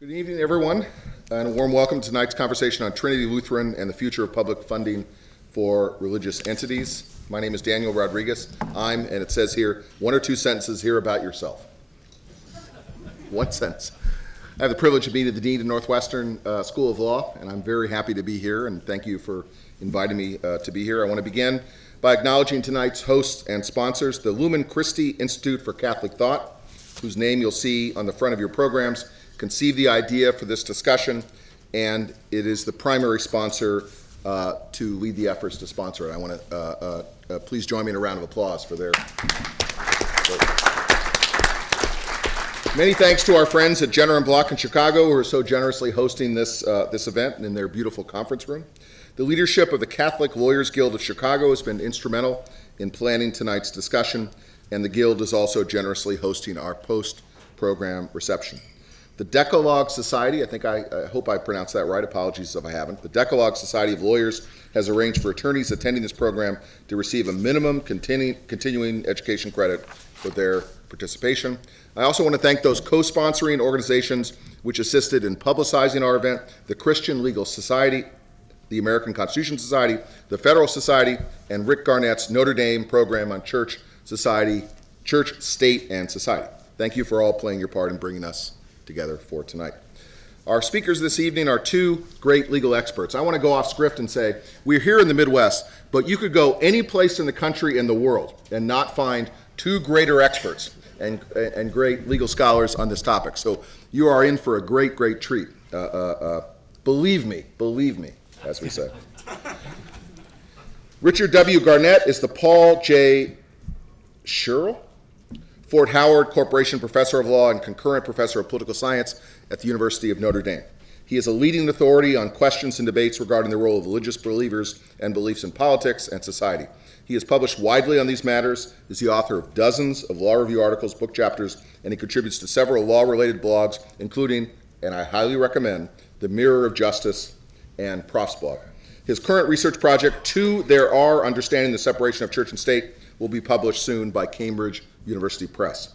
Good evening, everyone, and a warm welcome to tonight's conversation on Trinity Lutheran and the future of public funding for religious entities. My name is Daniel Rodriguez. And it says here, one or two sentences here about yourself. One sentence. I have the privilege of meeting the Dean of Northwestern School of Law, and I'm very happy to be here, and thank you for inviting me to be here. I want to begin by acknowledging tonight's hosts and sponsors, the Lumen Christi Institute for Catholic Thought, whose name you'll see on the front of your programs, conceived the idea for this discussion, and it is the primary sponsor to lead the efforts to sponsor it. I want to please join me in a round of applause for their work. Many thanks to our friends at Jenner & Block in Chicago who are so generously hosting this event in their beautiful conference room. The leadership of the Catholic Lawyers Guild of Chicago has been instrumental in planning tonight's discussion, and the Guild is also generously hosting our post-program reception. The Decalogue Society, I hope I pronounced that right, apologies if I haven't. The Decalogue Society of Lawyers has arranged for attorneys attending this program to receive a minimum continuing education credit for their participation. I also want to thank those co-sponsoring organizations which assisted in publicizing our event: the Christian Legal Society, the American Constitution Society, the Federal Society, and Rick Garnett's Notre Dame program on church, state, and society. Thank you for all playing your part in bringing us together for tonight. Our speakers this evening are two great legal experts. I want to go off script and say, we're here in the Midwest, but you could go any place in the country and the world and not find two greater experts and great legal scholars on this topic. So you are in for a great, great treat. Believe me, as we say. Richard W. Garnett is the Paul J. Sherrill Fort Howard Corporation Professor of Law and concurrent Professor of Political Science at the University of Notre Dame. He is a leading authority on questions and debates regarding the role of religious believers and beliefs in politics and society. He has published widely on these matters, is the author of dozens of law review articles, book chapters, and he contributes to several law-related blogs, including, and I highly recommend, The Mirror of Justice and Prof's blog. His current research project, To There Are, Understanding the Separation of Church and State, will be published soon by Cambridge University Press.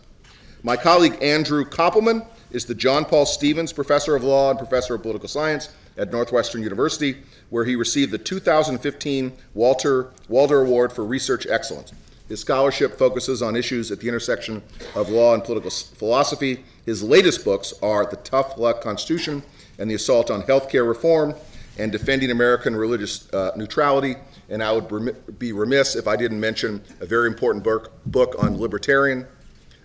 My colleague Andrew Koppelman is the John Paul Stevens Professor of Law and Professor of Political Science at Northwestern University, where he received the 2015 Walter Award for Research Excellence. His scholarship focuses on issues at the intersection of law and political philosophy. His latest books are The Tough Luck Constitution and The Assault on Healthcare Reform and Defending American Religious Neutrality. And I would be remiss if I didn't mention a very important book on libertarian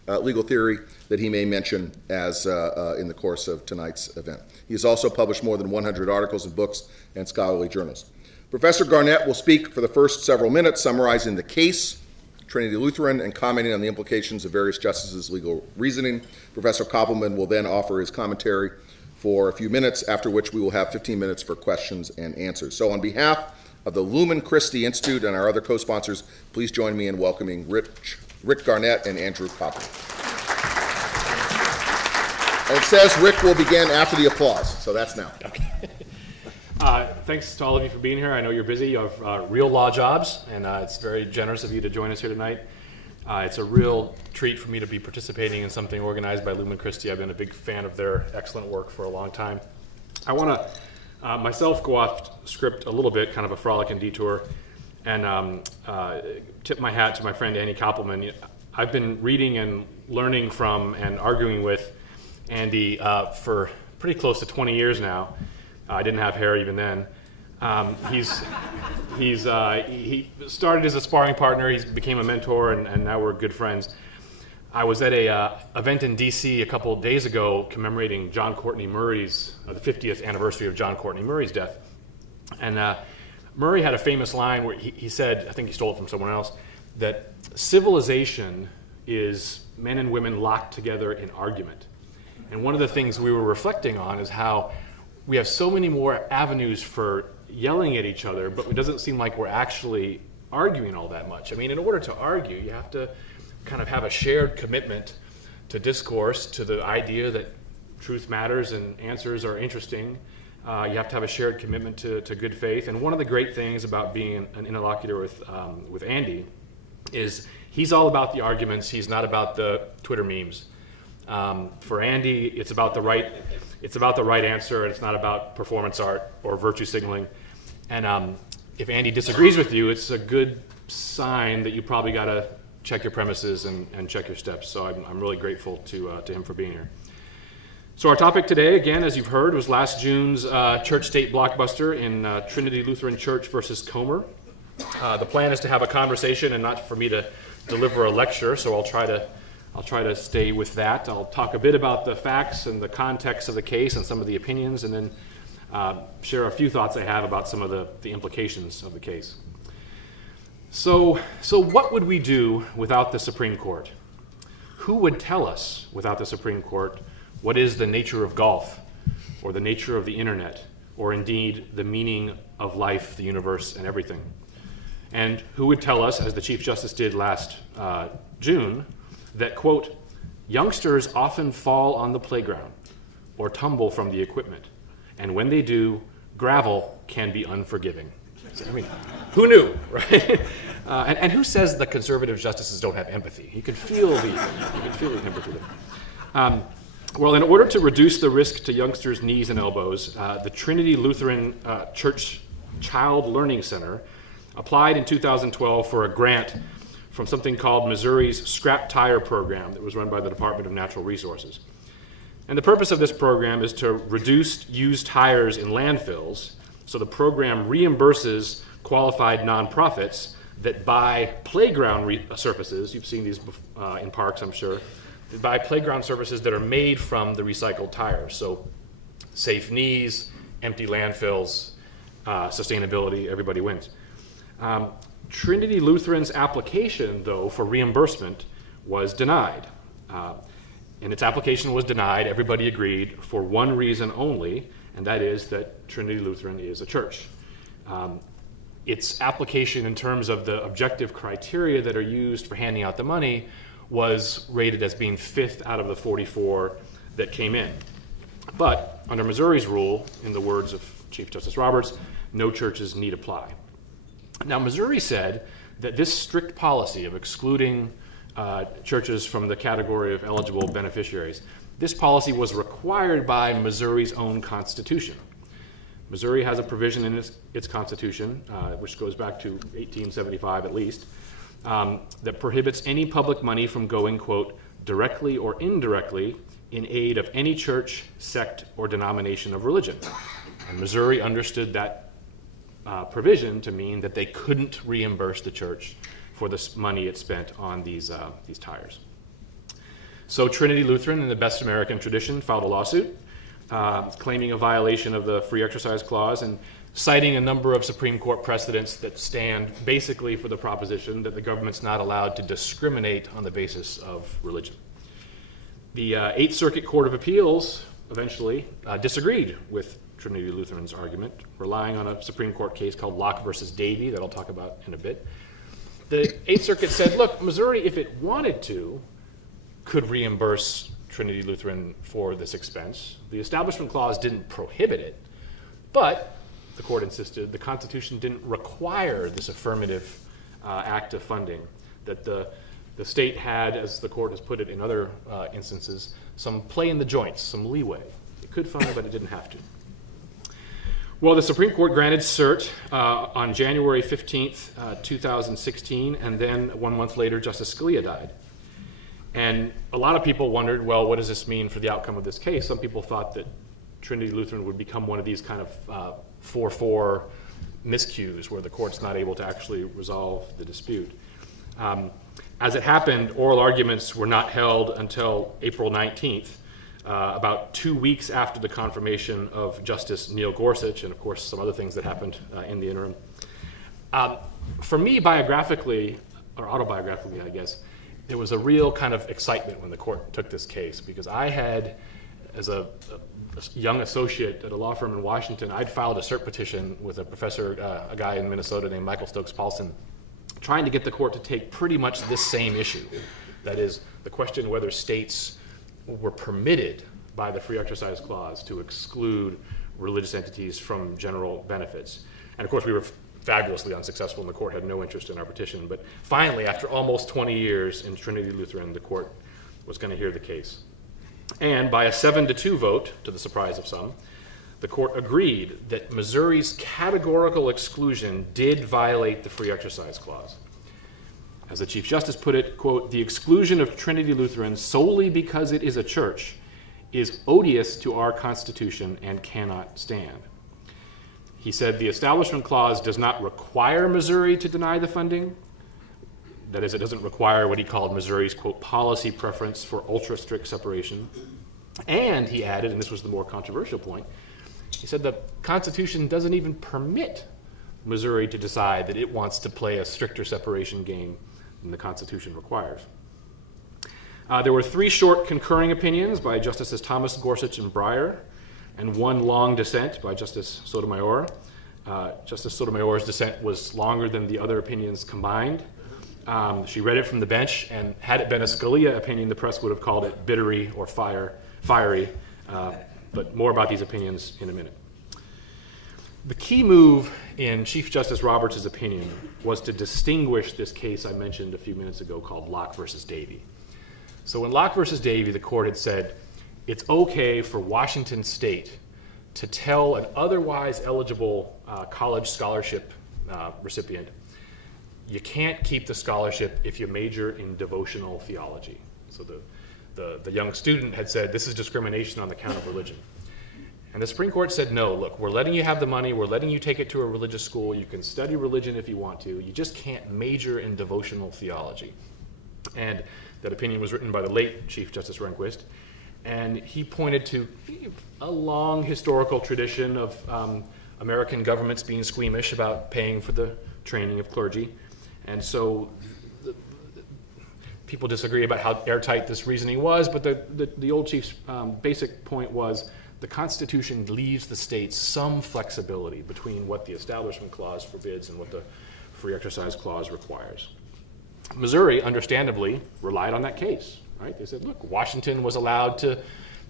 legal theory that he may mention as in the course of tonight's event. He has also published more than 100 articles and books and scholarly journals. Professor Garnett will speak for the first several minutes, summarizing the case, Trinity Lutheran, and commenting on the implications of various justices' legal reasoning. Professor Koppelman will then offer his commentary for a few minutes, after which we will have 15 minutes for questions and answers. So on behalf of the Lumen Christi Institute and our other co-sponsors, please join me in welcoming Rick Garnett and Andrew Koppelman. And it says Rick will begin after the applause, so that's now. Okay. Thanks to all of you for being here. I know you're busy. You have real law jobs, and it's very generous of you to join us here tonight. It's a real treat for me to be participating in something organized by Lumen Christi. I've been a big fan of their excellent work for a long time. I want to myself go off script a little bit, kind of a frolic and detour, and tip my hat to my friend Andy Koppelman. I've been reading and learning from and arguing with Andy for pretty close to 20 years now. I didn't have hair even then. He started as a sparring partner, he became a mentor, and now we're good friends. I was at a event in DC a couple of days ago commemorating John Courtney Murray's, the 50th anniversary of John Courtney Murray's death. And Murray had a famous line where he said, I think he stole it from someone else, that civilization is men and women locked together in argument. And one of the things we were reflecting on is how we have so many more avenues for yelling at each other, but it doesn't seem like we're actually arguing all that much. I mean, in order to argue, you have to kind of have a shared commitment to discourse, to the idea that truth matters and answers are interesting. You have to have a shared commitment to good faith. And one of the great things about being an interlocutor with Andy is he's all about the arguments. He's not about the Twitter memes. For Andy, it's about the right answer, and it's not about performance art or virtue signaling. And if Andy disagrees with you, it's a good sign that you probably got to check your premises and check your steps. So I'm really grateful to him for being here. So our topic today, again, as you've heard, was last June's church-state blockbuster in Trinity Lutheran Church versus Comer. The plan is to have a conversation and not for me to deliver a lecture, so I'll try to stay with that. I'll talk a bit about the facts and the context of the case and some of the opinions, and then share a few thoughts I have about some of the implications of the case. So what would we do without the Supreme Court? Who would tell us without the Supreme Court what is the nature of golf, or the nature of the internet, or indeed the meaning of life, the universe, and everything? And who would tell us, as the Chief Justice did last June, that, quote, youngsters often fall on the playground or tumble from the equipment, and when they do, gravel can be unforgiving. I mean, who knew, right? And who says the conservative justices don't have empathy? You can feel the empathy there. Well, in order to reduce the risk to youngsters' knees and elbows, the Trinity Lutheran Church Child Learning Center applied in 2012 for a grant from something called Missouri's Scrap Tire Program that was run by the Department of Natural Resources. And the purpose of this program is to reduce used tires in landfills, so the program reimburses qualified nonprofits that buy playground surfaces. You've seen these in parks, I'm sure. They buy playground surfaces that are made from the recycled tires. So safe knees, empty landfills, sustainability, everybody wins. Trinity Lutheran's application, though, for reimbursement was denied. And its application was denied, everybody agreed, for one reason only, and that is that Trinity Lutheran is a church. Its application in terms of the objective criteria that are used for handing out the money was rated as being 5th out of the 44 that came in. But under Missouri's rule, in the words of Chief Justice Roberts, no churches need apply. Now, Missouri said that this strict policy of excluding churches from the category of eligible beneficiaries, this policy was required by Missouri's own constitution. Missouri has a provision in its constitution, which goes back to 1875 at least, that prohibits any public money from going, quote, directly or indirectly in aid of any church, sect, or denomination of religion. And Missouri understood that provision to mean that they couldn't reimburse the church for the money it spent on these tires. So Trinity Lutheran, in the best American tradition, filed a lawsuit claiming a violation of the Free Exercise Clause and citing a number of Supreme Court precedents that stand basically for the proposition that the government's not allowed to discriminate on the basis of religion. The Eighth Circuit Court of Appeals eventually disagreed with Trinity Lutheran's argument, relying on a Supreme Court case called Locke versus Davey that I'll talk about in a bit. The Eighth Circuit said, look, Missouri, if it wanted to, could reimburse Trinity Lutheran for this expense. The Establishment Clause didn't prohibit it, but the court insisted the Constitution didn't require this affirmative act of funding, that the state had, as the court has put it in other instances, some play in the joints, some leeway. It could fund, but it didn't have to. Well, the Supreme Court granted cert on January 15th, 2016, and then 1 month later, Justice Scalia died. And a lot of people wondered, well, what does this mean for the outcome of this case? Some people thought that Trinity Lutheran would become one of these kind of 4-4 miscues where the court's not able to actually resolve the dispute. As it happened, oral arguments were not held until April 19th, about 2 weeks after the confirmation of Justice Neil Gorsuch, and of course some other things that happened in the interim. For me, biographically, or autobiographically, I guess, there was a real kind of excitement when the court took this case, because I had, as a young associate at a law firm in Washington, I'd filed a cert petition with a professor, a guy in Minnesota named Michael Stokes Paulson, trying to get the court to take pretty much this same issue. That is, the question whether states were permitted by the Free Exercise Clause to exclude religious entities from general benefits. And of course, we were fabulously unsuccessful, and the court had no interest in our petition. But finally, after almost 20 years in Trinity Lutheran, the court was going to hear the case. And by a 7-2 vote, to the surprise of some, the court agreed that Missouri's categorical exclusion did violate the Free Exercise Clause. As the Chief Justice put it, quote, "The exclusion of Trinity Lutheran solely because it is a church is odious to our Constitution and cannot stand." He said the Establishment Clause does not require Missouri to deny the funding. That is, it doesn't require what he called Missouri's, quote, policy preference for ultra-strict separation. And he added, and this was the more controversial point, he said the Constitution doesn't even permit Missouri to decide that it wants to play a stricter separation game than the Constitution requires. There were 3 short concurring opinions by Justices Thomas, Gorsuch, and Breyer, and 1 long dissent by Justice Sotomayor. Justice Sotomayor's dissent was longer than the other opinions combined. She read it from the bench, and had it been a Scalia opinion, the press would have called it bittery or fiery, but more about these opinions in a minute. The key move in Chief Justice Roberts' opinion was to distinguish this case I mentioned a few minutes ago called Locke versus Davie. So in Locke versus Davie, the court had said it's okay for Washington State to tell an otherwise eligible college scholarship recipient, you can't keep the scholarship if you major in devotional theology. So the young student had said, this is discrimination on the count of religion. And the Supreme Court said, no, look, we're letting you have the money, we're letting you take it to a religious school, you can study religion if you want to, you just can't major in devotional theology. And that opinion was written by the late Chief Justice Rehnquist, and he pointed to a long historical tradition of American governments being squeamish about paying for the training of clergy. And so people disagree about how airtight this reasoning was, but the old chief's basic point was the Constitution leaves the states some flexibility between what the Establishment Clause forbids and what the Free Exercise Clause requires. Missouri, understandably, relied on that case, right? They said, look, Washington was allowed to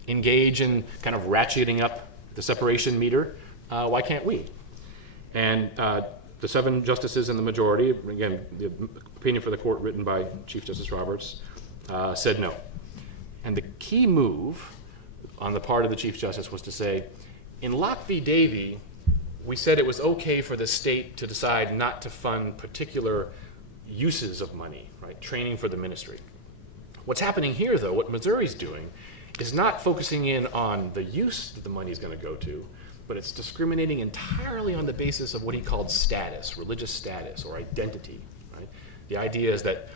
engage in kind of ratcheting up the separation meter. Why can't we? And the 7 justices in the majority, again, the opinion for the court written by Chief Justice Roberts, said no. And the key move on the part of the Chief Justice was to say, in Locke v. Davie, we said it was okay for the state to decide not to fund particular uses of money, right? Training for the ministry. What's happening here, though, what Missouri's doing, is not focusing in on the use that the money is going to go to, but it's discriminating entirely on the basis of what he called status, religious status, or identity. Right? The idea is that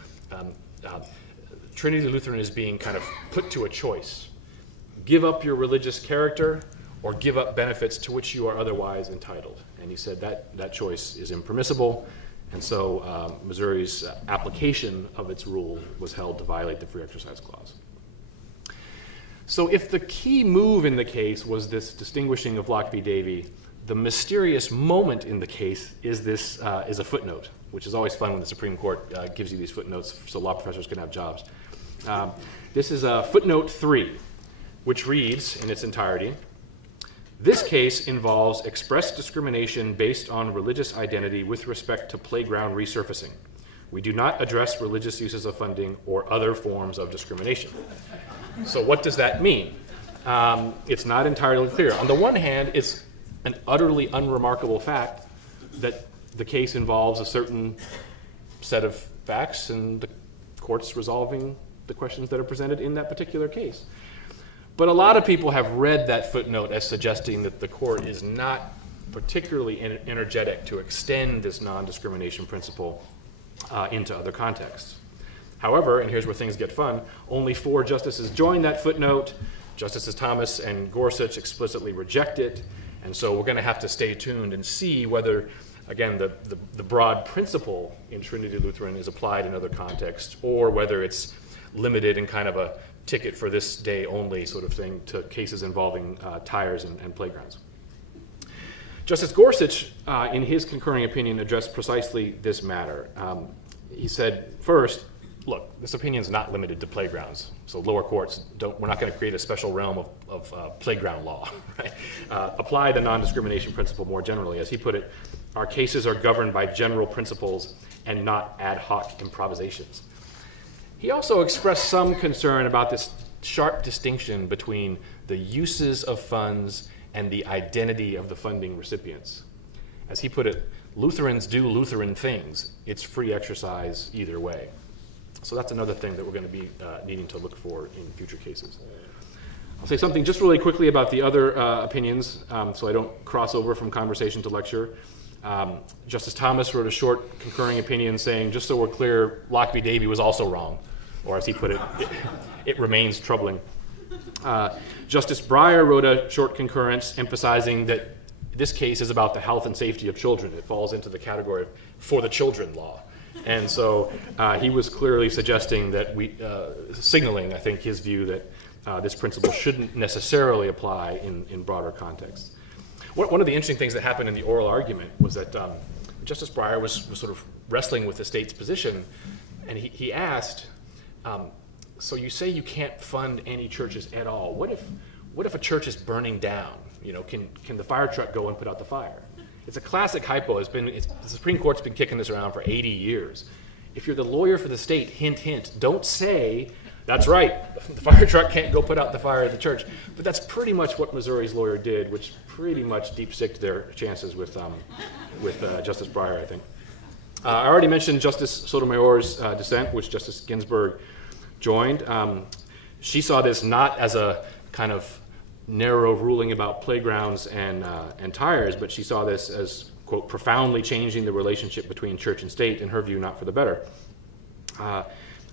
Trinity Lutheran is being kind of put to a choice. Give up your religious character or give up benefits to which you are otherwise entitled. And he said that choice is impermissible, and so Missouri's application of its rule was held to violate the Free Exercise Clause. So if the key move in the case was this distinguishing of Locke v. Davie, the mysterious moment in the case is this is a footnote, which is always fun when the Supreme Court gives you these footnotes so law professors can have jobs. This is footnote 3, which reads in its entirety, "This case involves express discrimination based on religious identity with respect to playground resurfacing. We do not address religious uses of funding or other forms of discrimination." So what does that mean? It's not entirely clear. On the one hand, it's an utterly unremarkable fact that the case involves a certain set of facts and the court's resolving the questions that are presented in that particular case. But a lot of people have read that footnote as suggesting that the court is not particularly energetic to extend this non-discrimination principle into other contexts. However, and here's where things get fun, only 4 justices join that footnote. Justices Thomas and Gorsuch explicitly reject it, and so we're going to have to stay tuned and see whether, again, the broad principle in Trinity Lutheran is applied in other contexts, or whether it's limited in kind of a ticket for this day only sort of thing to cases involving tires and playgrounds. Justice Gorsuch, in his concurring opinion, addressed precisely this matter. He said, first, look, this opinion is not limited to playgrounds, so lower courts we're not going to create a special realm of playground law. Right? Apply the non-discrimination principle more generally. As he put it, our cases are governed by general principles and not ad hoc improvisations. He also expressed some concern about this sharp distinction between the uses of funds and the identity of the funding recipients. As he put it, Lutherans do Lutheran things. It's free exercise either way. So that's another thing that we're going to be needing to look for in future cases. I'll say something just really quickly about the other opinions, so I don't cross over from conversation to lecture. Justice Thomas wrote a short concurring opinion saying, just so we're clear, Locke v. Davie was also wrong, or as he put it, it remains troubling. Justice Breyer wrote a short concurrence emphasizing that this case is about the health and safety of children. It falls into the category of for the children law. And so he was clearly suggesting that signaling, I think, his view that this principle shouldn't necessarily apply in broader contexts. One of the interesting things that happened in the oral argument was that Justice Breyer was sort of wrestling with the state's position, and he asked, so you say you can't fund any churches at all. What if a church is burning down? You know, can the fire truck go and put out the fire? It's a classic hypo. The Supreme Court's been kicking this around for 80 years. If you're the lawyer for the state, hint, hint, don't say, that's right, the fire truck can't go put out the fire at the church. But that's pretty much what Missouri's lawyer did, which pretty much deep-sicked their chances with Justice Breyer, I think. I already mentioned Justice Sotomayor's dissent, which Justice Ginsburg joined. She saw this not as a kind of narrow ruling about playgrounds and tires, but she saw this as, quote, profoundly changing the relationship between church and state, in her view, not for the better.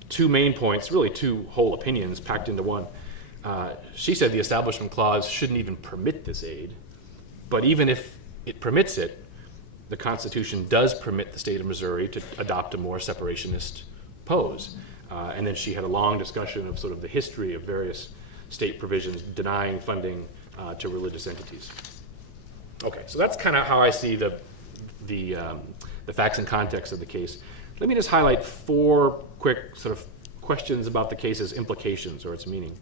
Two main points, really two whole opinions packed into one. She said the Establishment Clause shouldn't even permit this aid, but even if it permits it, the Constitution does permit the state of Missouri to adopt a more separationist pose. And then she had a long discussion of sort of the history of various state provisions denying funding to religious entities. Okay, so that's kind of how I see the facts and context of the case. Let me just highlight four quick sort of questions about the case's implications or its meaning.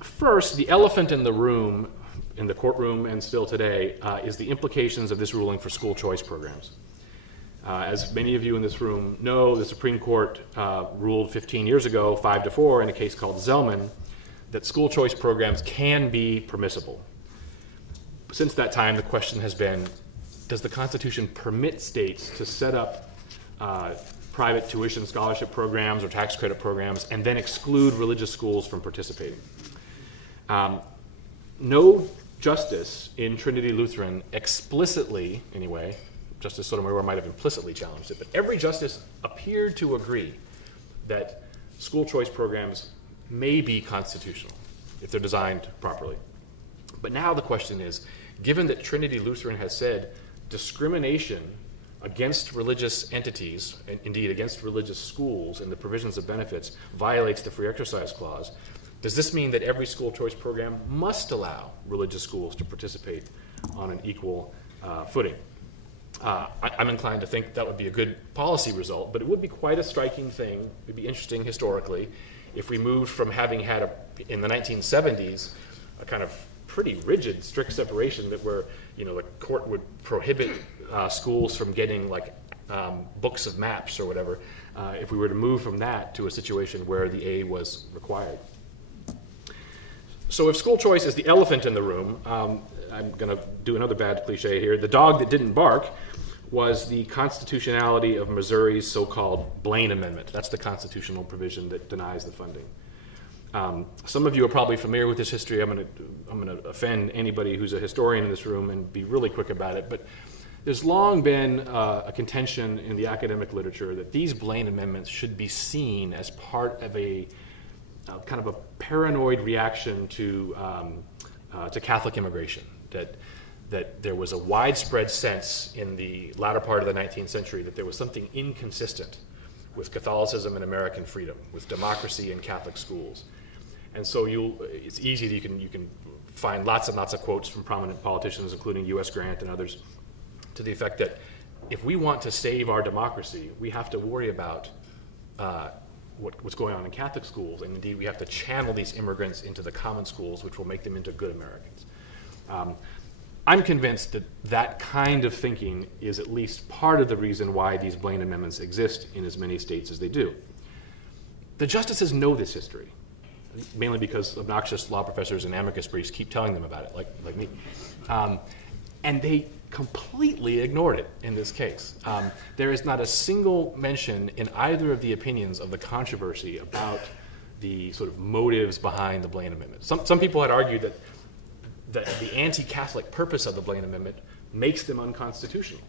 First, the elephant in the room, in the courtroom and still today, is the implications of this ruling for school choice programs. As many of you in this room know, the Supreme Court ruled 15 years ago, 5-4, in a case called Zellman, that school choice programs can be permissible. Since that time, the question has been, does the Constitution permit states to set up private tuition scholarship programs or tax credit programs and then exclude religious schools from participating? No justice in Trinity Lutheran explicitly, anyway, Justice Sotomayor might have implicitly challenged it, but every justice appeared to agree that school choice programs may be constitutional if they're designed properly. But now the question is, given that Trinity Lutheran has said discrimination against religious entities, and indeed against religious schools and the provisions of benefits, violates the Free Exercise Clause, does this mean that every school choice program must allow religious schools to participate on an equal footing? I'm inclined to think that would be a good policy result, but it would be quite a striking thing. It would be interesting historically if we moved from having had, in the 1970s, a kind of pretty rigid, strict separation that where, you know, the court would prohibit schools from getting like books of maps or whatever, if we were to move from that to a situation where the aid was required. So if school choice is the elephant in the room, I'm going to do another bad cliche here. The dog that didn't bark was the constitutionality of Missouri's so-called Blaine Amendment. That's the constitutional provision that denies the funding. Some of you are probably familiar with this history. I'm going to offend anybody who's a historian in this room and be really quick about it. But there's long been a contention in the academic literature that these Blaine Amendments should be seen as part of a kind of a paranoid reaction to Catholic immigration. That there was a widespread sense in the latter part of the 19th century that there was something inconsistent with Catholicism and American freedom, with democracy and Catholic schools. And so it's easy that you can find lots and lots of quotes from prominent politicians, including U.S. Grant and others, to the effect that if we want to save our democracy, we have to worry about what's going on in Catholic schools, and indeed we have to channel these immigrants into the common schools, which will make them into good Americans. I'm convinced that that kind of thinking is at least part of the reason why these Blaine Amendments exist in as many states as they do. The justices know this history. mainly because obnoxious law professors and amicus briefs keep telling them about it, like me. And they completely ignored it in this case. There is not a single mention in either of the opinions of the controversy about the sort of motives behind the Blaine Amendment. Some people had argued that the anti-Catholic purpose of the Blaine Amendment makes them unconstitutional,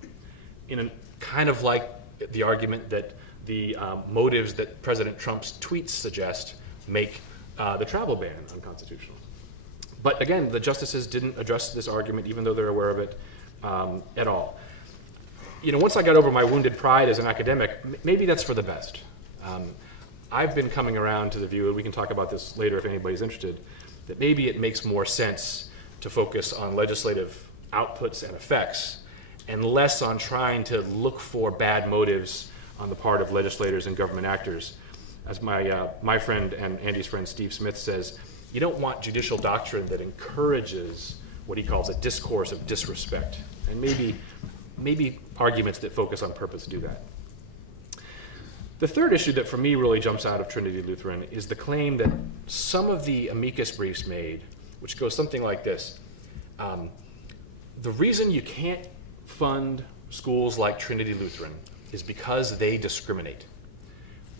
in a kind of like the argument that the motives that President Trump's tweets suggest make the travel ban unconstitutional. But again, the justices didn't address this argument, even though they're aware of it at all. You know, once I got over my wounded pride as an academic, maybe that's for the best. I've been coming around to the view, and we can talk about this later if anybody's interested, that maybe it makes more sense to focus on legislative outputs and effects and less on trying to look for bad motives on the part of legislators and government actors. As my friend and Andy's friend Steve Smith says, you don't want judicial doctrine that encourages what he calls a discourse of disrespect. And maybe arguments that focus on purpose do that. The third issue that for me really jumps out of Trinity Lutheran is the claim that some of the amicus briefs made, which goes something like this. The reason you can't fund schools like Trinity Lutheran is because they discriminate.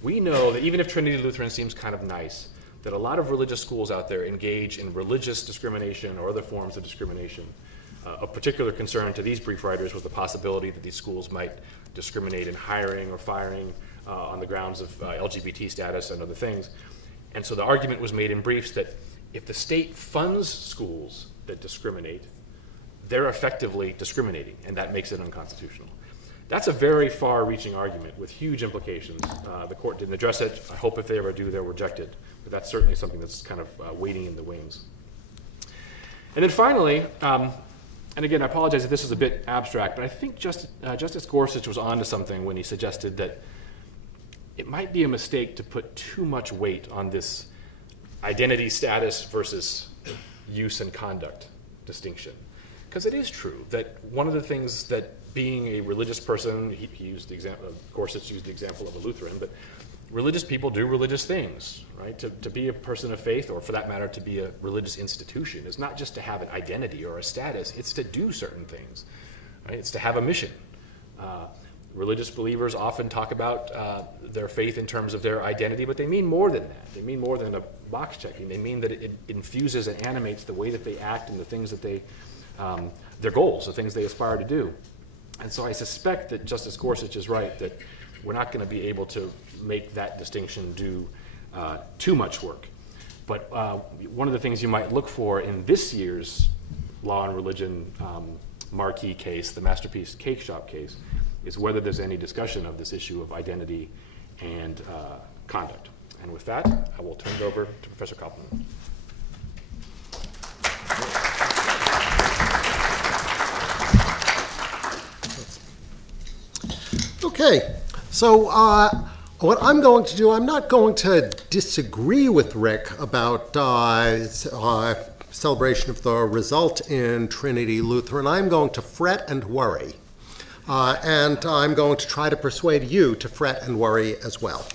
We know that even if Trinity Lutheran seems kind of nice, that a lot of religious schools out there engage in religious discrimination or other forms of discrimination. A particular concern to these brief writers was the possibility that these schools might discriminate in hiring or firing on the grounds of LGBT status and other things. And so the argument was made in briefs that if the state funds schools that discriminate, they're effectively discriminating, and that makes it unconstitutional. That's a very far-reaching argument with huge implications. The court didn't address it. I hope if they ever do, they're rejected. But that's certainly something that's kind of waiting in the wings. And then finally, and again, I apologize if this is a bit abstract, but I think Justice Gorsuch was onto something when he suggested that it might be a mistake to put too much weight on this identity status versus use and conduct distinction. Because it is true that one of the things that being a religious person, he used the example, Gorsuch used the example of a Lutheran, but religious people do religious things, right? To be a person of faith, or for that matter, to be a religious institution, is not just to have an identity or a status, it's to do certain things, right? It's to have a mission. Religious believers often talk about their faith in terms of their identity, but they mean more than that. They mean more than a box checking. They mean that it infuses and animates the way that they act and the things that they, their goals, the things they aspire to do. And so I suspect that Justice Gorsuch is right, that we're not going to be able to make that distinction do too much work. But one of the things you might look for in this year's Law and Religion marquee case, the Masterpiece Cake Shop case, is whether there's any discussion of this issue of identity and conduct. And with that, I will turn it over to Professor Kaufman. Okay, so what I'm going to do, I'm not going to disagree with Rick about celebration of the result in Trinity Lutheran. I'm going to fret and worry. And I'm going to try to persuade you to fret and worry as well.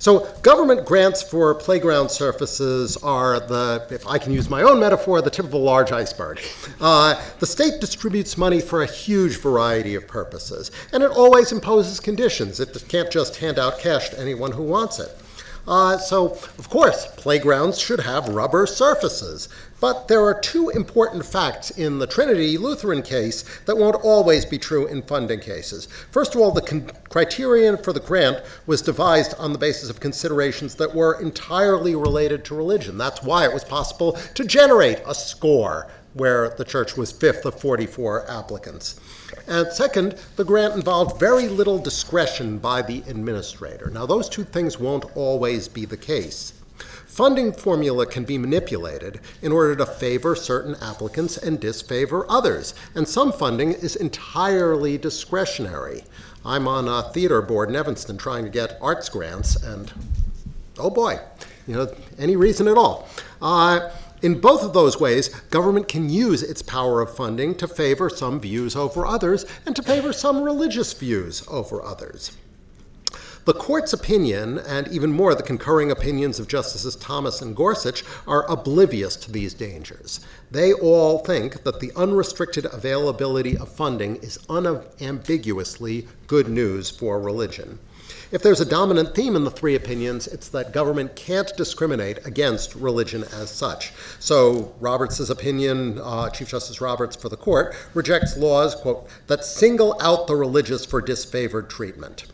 So government grants for playground surfaces are the, if I can use my own metaphor, the tip of a large iceberg. The state distributes money for a huge variety of purposes, and it always imposes conditions. It can't just hand out cash to anyone who wants it. So, of course, playgrounds should have rubber surfaces. But there are two important facts in the Trinity Lutheran case that won't always be true in funding cases. First of all, the criterion for the grant was devised on the basis of considerations that were entirely related to religion. That's why it was possible to generate a score where the church was fifth of 44 applicants. And second, the grant involved very little discretion by the administrator. Now, those two things won't always be the case. Funding formula can be manipulated in order to favor certain applicants and disfavor others, and some funding is entirely discretionary. I'm on a theater board in Evanston trying to get arts grants, and oh boy, any reason at all. In both of those ways, government can use its power of funding to favor some views over others and to favor some religious views over others. The court's opinion, and even more the concurring opinions of Justices Thomas and Gorsuch, are oblivious to these dangers. They all think that the unrestricted availability of funding is unambiguously good news for religion. If there's a dominant theme in the three opinions, it's that government can't discriminate against religion as such. So Roberts' opinion, Chief Justice Roberts for the court, rejects laws, quote, that single out the religious for disfavored treatment.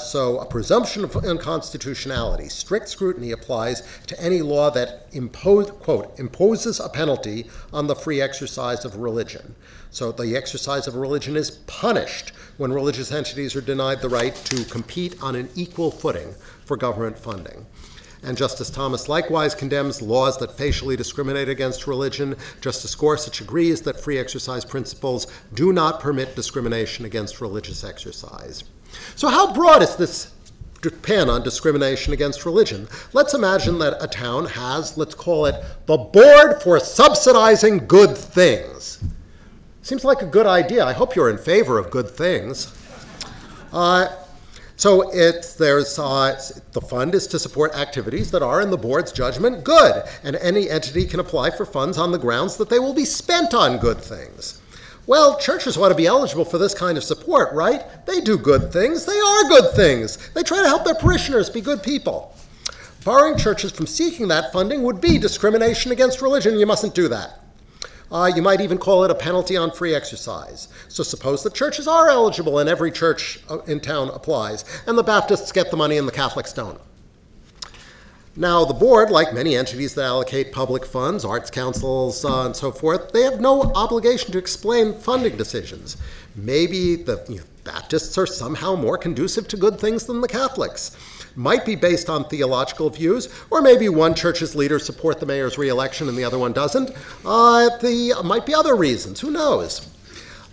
So a presumption of unconstitutionality, strict scrutiny applies to any law that imposes a penalty on the free exercise of religion. So the exercise of religion is punished when religious entities are denied the right to compete on an equal footing for government funding. And Justice Thomas likewise condemns laws that facially discriminate against religion. Justice Gorsuch agrees that free exercise principles do not permit discrimination against religious exercise. So how broad is this pen on discrimination against religion? Let's imagine that a town has, let's call it, the Board for Subsidizing Good Things. Seems like a good idea. I hope you're in favor of good things. So the fund is to support activities that are, in the board's judgment, good, and any entity can apply for funds on the grounds that they will be spent on good things. Well, churches ought to be eligible for this kind of support, right? They do good things. They are good things. They try to help their parishioners be good people. Barring churches from seeking that funding would be discrimination against religion. You mustn't do that. You might even call it a penalty on free exercise. So suppose that churches are eligible and every church in town applies, and the Baptists get the money and the Catholics don't. Now, the board, like many entities that allocate public funds, arts councils, and so forth, they have no obligation to explain funding decisions. Maybe the Baptists are somehow more conducive to good things than the Catholics. Might be based on theological views, or maybe one church's leaders support the mayor's re-election and the other one doesn't. Might be other reasons, who knows?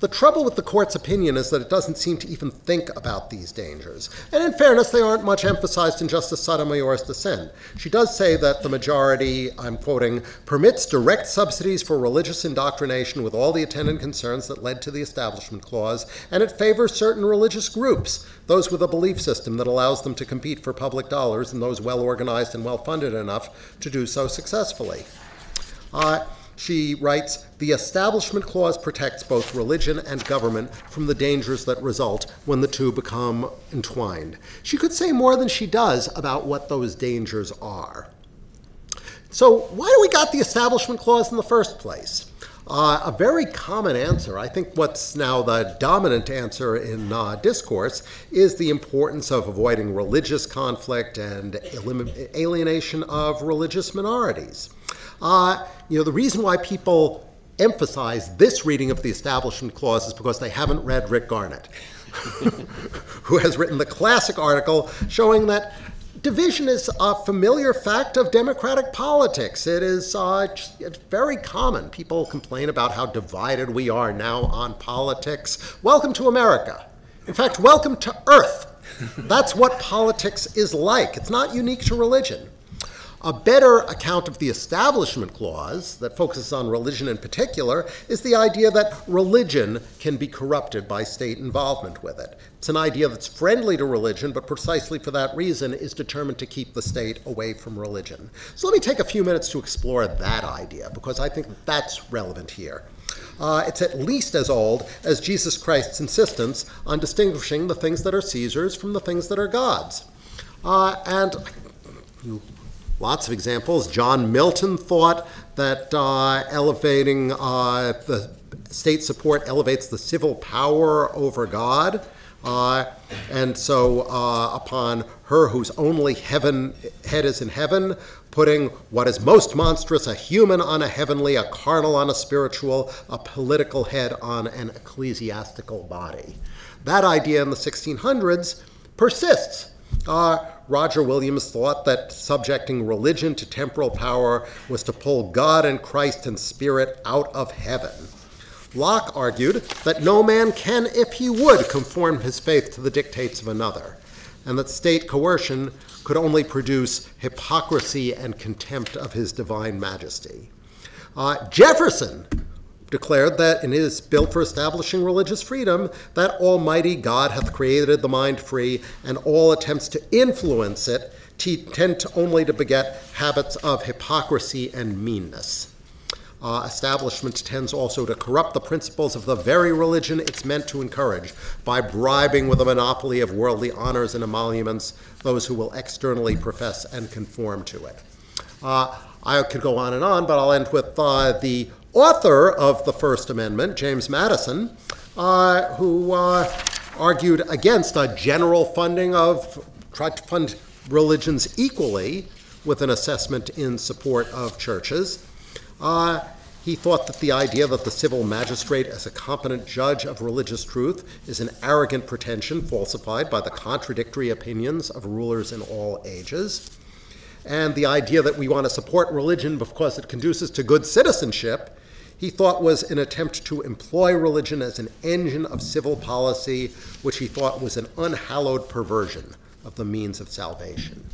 The trouble with the court's opinion is that it doesn't seem to even think about these dangers. And in fairness, they aren't much emphasized in Justice Sotomayor's dissent. She does say that the majority, I'm quoting, permits direct subsidies for religious indoctrination with all the attendant concerns that led to the Establishment Clause, and it favors certain religious groups, those with a belief system that allows them to compete for public dollars and those well-organized and well-funded enough to do so successfully. She writes, the Establishment Clause protects both religion and government from the dangers that result when the two become entwined. She could say more than she does about what those dangers are. So why do we got the Establishment Clause in the first place? A very common answer, I think what's now the dominant answer in discourse, is the importance of avoiding religious conflict and alienation of religious minorities. The reason why people emphasize this reading of the Establishment Clause is because they haven't read Rick Garnett, who has written the classic article showing that division is a familiar fact of democratic politics. It's very common. People complain about how divided we are now on politics. Welcome to America. In fact, welcome to Earth. That's what politics is like. It's not unique to religion. A better account of the Establishment Clause that focuses on religion in particular is the idea that religion can be corrupted by state involvement with it. It's an idea that's friendly to religion, but precisely for that reason is determined to keep the state away from religion. So let me take a few minutes to explore that idea, because I think that's relevant here. It's at least as old as Jesus Christ's insistence on distinguishing the things that are Caesar's from the things that are God's. Lots of examples. John Milton thought that elevating the state support elevates the civil power over God. And so upon her whose only head is in heaven, putting what is most monstrous, a human on a heavenly, a carnal on a spiritual, a political head on an ecclesiastical body. That idea in the 1600s persists. Roger Williams thought that subjecting religion to temporal power was to pull God and Christ and Spirit out of heaven. Locke argued that no man can, if he would, conform his faith to the dictates of another, and that state coercion could only produce hypocrisy and contempt of his divine majesty. Jefferson declared that in his bill for establishing religious freedom, that Almighty God hath created the mind free, and all attempts to influence it tend only to beget habits of hypocrisy and meanness. Establishment tends also to corrupt the principles of the very religion it's meant to encourage by bribing with a monopoly of worldly honors and emoluments those who will externally profess and conform to it. I could go on, but I'll end with the author of the First Amendment, James Madison, who argued against a general funding tried to fund religions equally with an assessment in support of churches. He thought that the idea that the civil magistrate as a competent judge of religious truth is an arrogant pretension falsified by the contradictory opinions of rulers in all ages. And the idea that we want to support religion because it conduces to good citizenship, he thought was an attempt to employ religion as an engine of civil policy, which he thought was an unhallowed perversion of the means of salvation.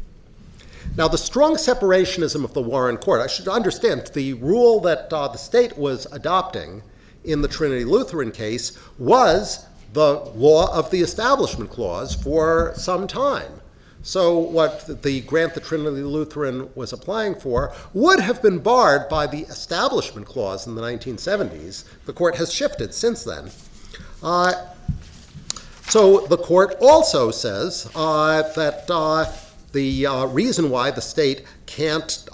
Now, the strong separationism of the Warren Court, I should understand, the rule that the state was adopting in the Trinity Lutheran case was the law of the Establishment Clause for some time. So what the grant that Trinity Lutheran was applying for would have been barred by the Establishment Clause in the 1970s. The court has shifted since then. So the court also says that the reason why the state can't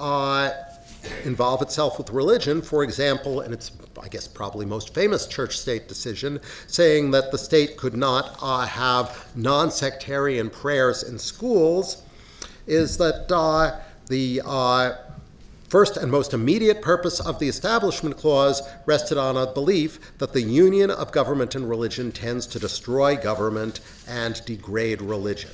involve itself with religion, for example, and it's, I guess, probably most famous church-state decision, saying that the state could not have non-sectarian prayers in schools, is that the first and most immediate purpose of the Establishment Clause rested on a belief that the union of government and religion tends to destroy government and degrade religion.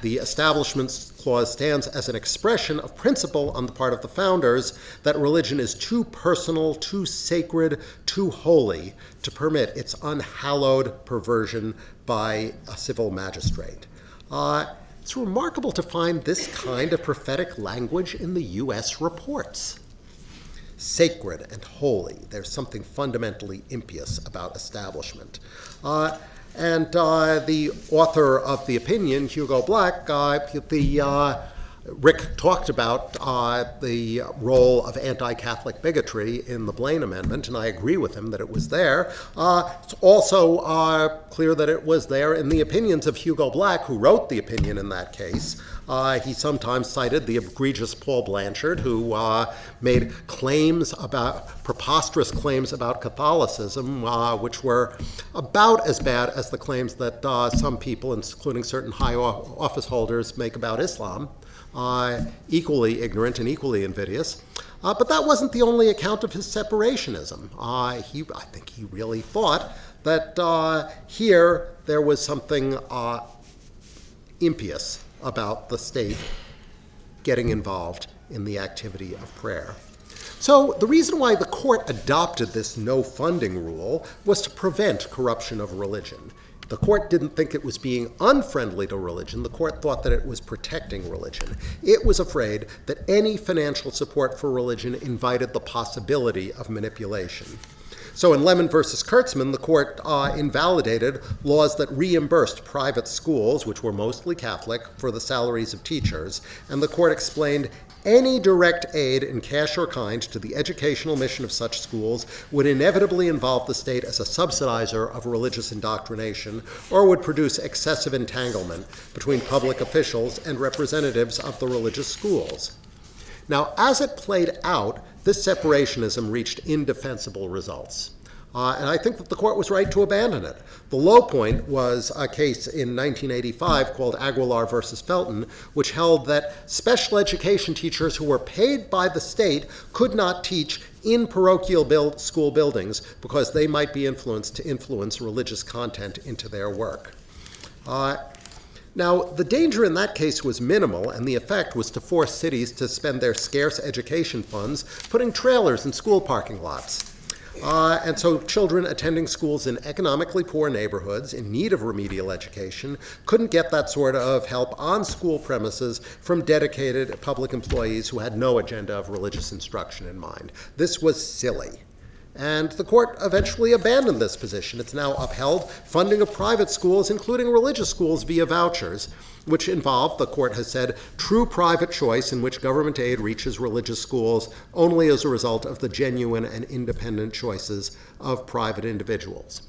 The Establishment Clause stands as an expression of principle on the part of the founders that religion is too personal, too sacred, too holy to permit its unhallowed perversion by a civil magistrate. It's remarkable to find this kind of prophetic language in the U.S. reports. Sacred and holy. There's something fundamentally impious about establishment. And the author of the opinion, Hugo Black, Rick talked about the role of anti-Catholic bigotry in the Blaine Amendment, and I agree with him that it was there. It's also clear that it was there in the opinions of Hugo Black, who wrote the opinion in that case. He sometimes cited the egregious Paul Blanchard, who made preposterous claims about Catholicism, which were about as bad as the claims that some people, including certain high office holders, make about Islam. Equally ignorant and equally invidious. But that wasn't the only account of his separationism. I think he really thought that here there was something impious about the state getting involved in the activity of prayer. So the reason why the court adopted this no funding rule was to prevent corruption of religion. The court didn't think it was being unfriendly to religion. The court thought that it was protecting religion. It was afraid that any financial support for religion invited the possibility of manipulation. So in Lemon versus Kurtzman, the court invalidated laws that reimbursed private schools, which were mostly Catholic, for the salaries of teachers. And the court explained any direct aid in cash or kind to the educational mission of such schools would inevitably involve the state as a subsidizer of religious indoctrination, or would produce excessive entanglement between public officials and representatives of the religious schools. Now, as it played out, this separationism reached indefensible results. And I think that the court was right to abandon it. The low point was a case in 1985 called Aguilar versus Felton, which held that special education teachers who were paid by the state could not teach in parochial school buildings because they might be influenced to influence religious content into their work. Now, the danger in that case was minimal, and the effect was to force cities to spend their scarce education funds putting trailers in school parking lots. And so children attending schools in economically poor neighborhoods in need of remedial education couldn't get that sort of help on school premises from dedicated public employees who had no agenda of religious instruction in mind. This was silly. And the court eventually abandoned this position. It's now upheld funding of private schools, including religious schools, via vouchers, which involve, the court has said, true private choice in which government aid reaches religious schools only as a result of the genuine and independent choices of private individuals.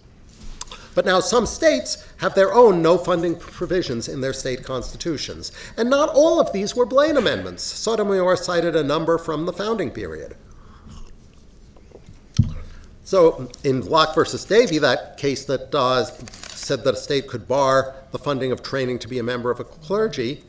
But now some states have their own no-funding provisions in their state constitutions, and not all of these were Blaine amendments. Sotomayor cited a number from the founding period. So in Locke versus Davey, that case that said that a state could bar the funding of training to be a member of a clergy,